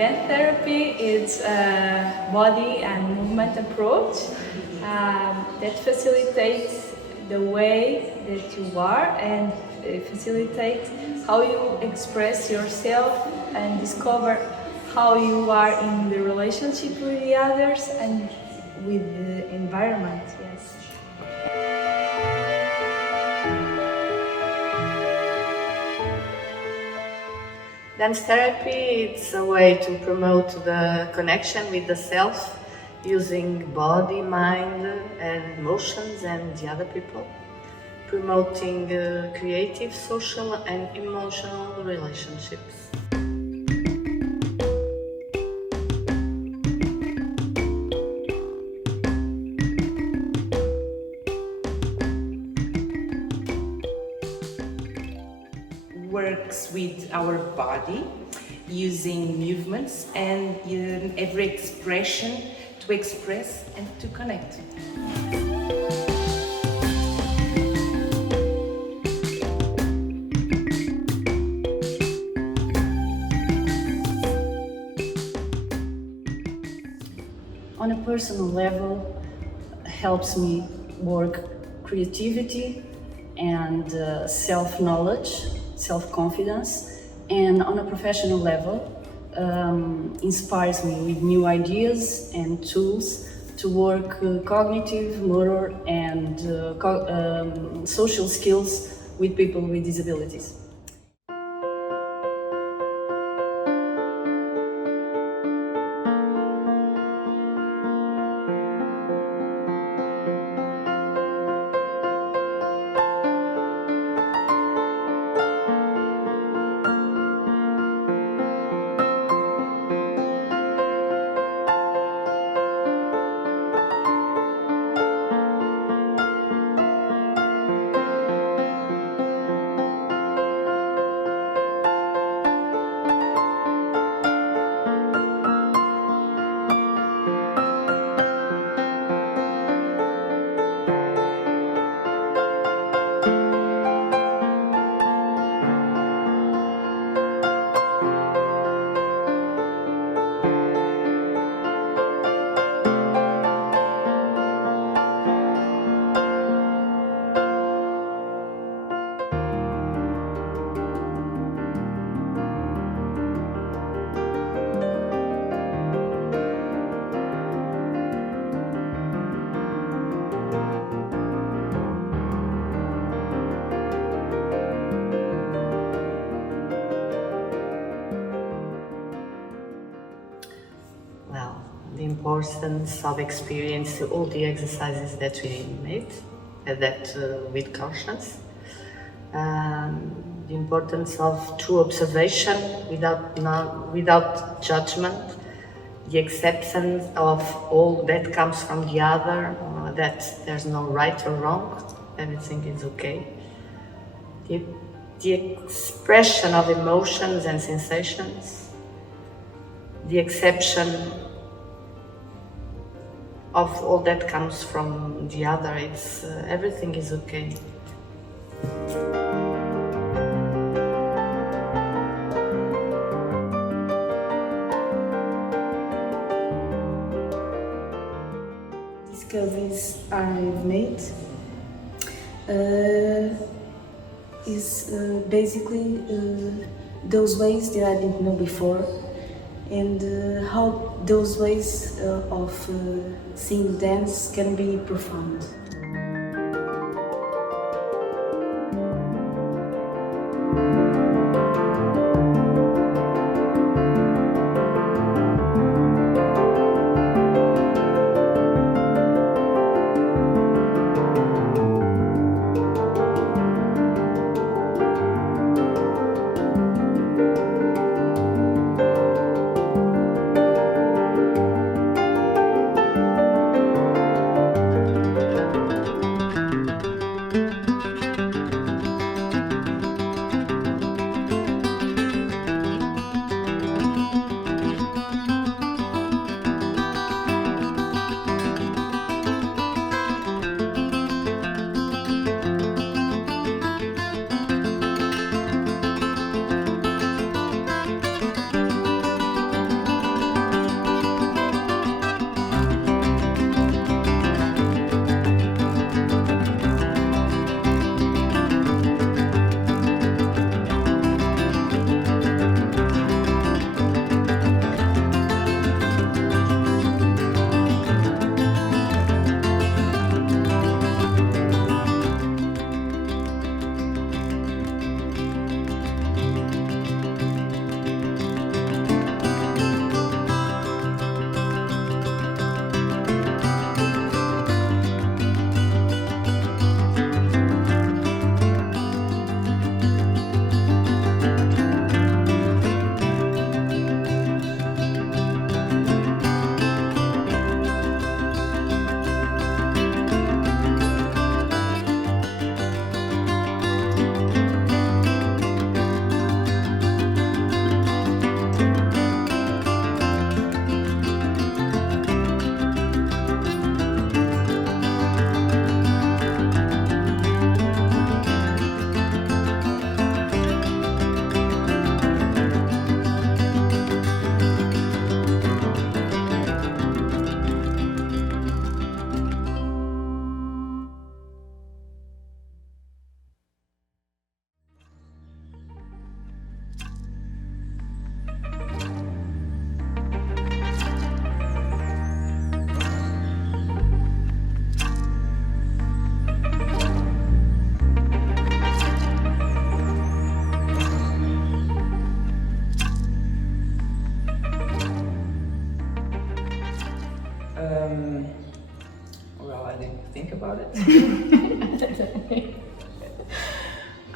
Dance therapy is a body and movement approach that facilitates the way that you are and facilitates how you express yourself and discover how you are in the relationship with the others and with the environment. Yes. Dance therapy is a way to promote the connection with the self using body, mind and emotions and the other people, promoting creative, social and emotional relationships. Works with our body, using movements and every expression to express and to connect. On a personal level, helps me work creativity and self-knowledge, self-confidence, and on a professional level, inspires me with new ideas and tools to work cognitive, motor, and social skills with people with disabilities. The importance of experience all the exercises that we made, with conscience. The importance of true observation without judgment, the acceptance of all that comes from the other, that there's no right or wrong, everything is okay. The expression of emotions and sensations, the acceptance of all that comes from the other, everything is okay. Discoveries I've made is basically those ways that I didn't know before, and how those ways of seeing dance can be profound.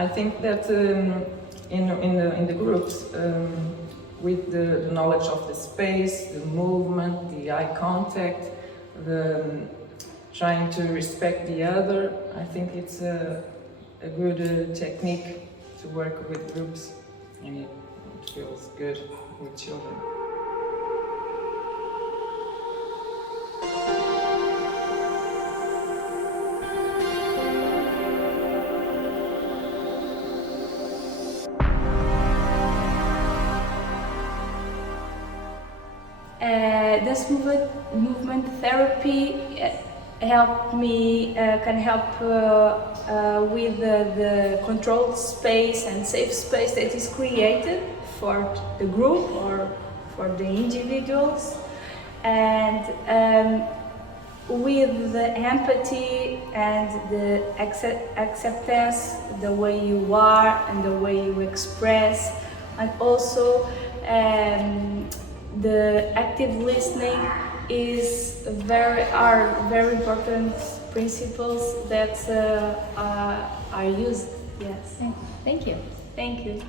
I think that in the groups, with the knowledge of the space, the movement, the eye contact, the trying to respect the other, I think it's a good technique to work with groups, and it feels good with children. This movement therapy can help with the controlled space and safe space that is created for the group or for the individuals, and with the empathy and the acceptance, the way you are and the way you express, and also the active listening are very important principles that are used. Yes. Thank you. Thank you.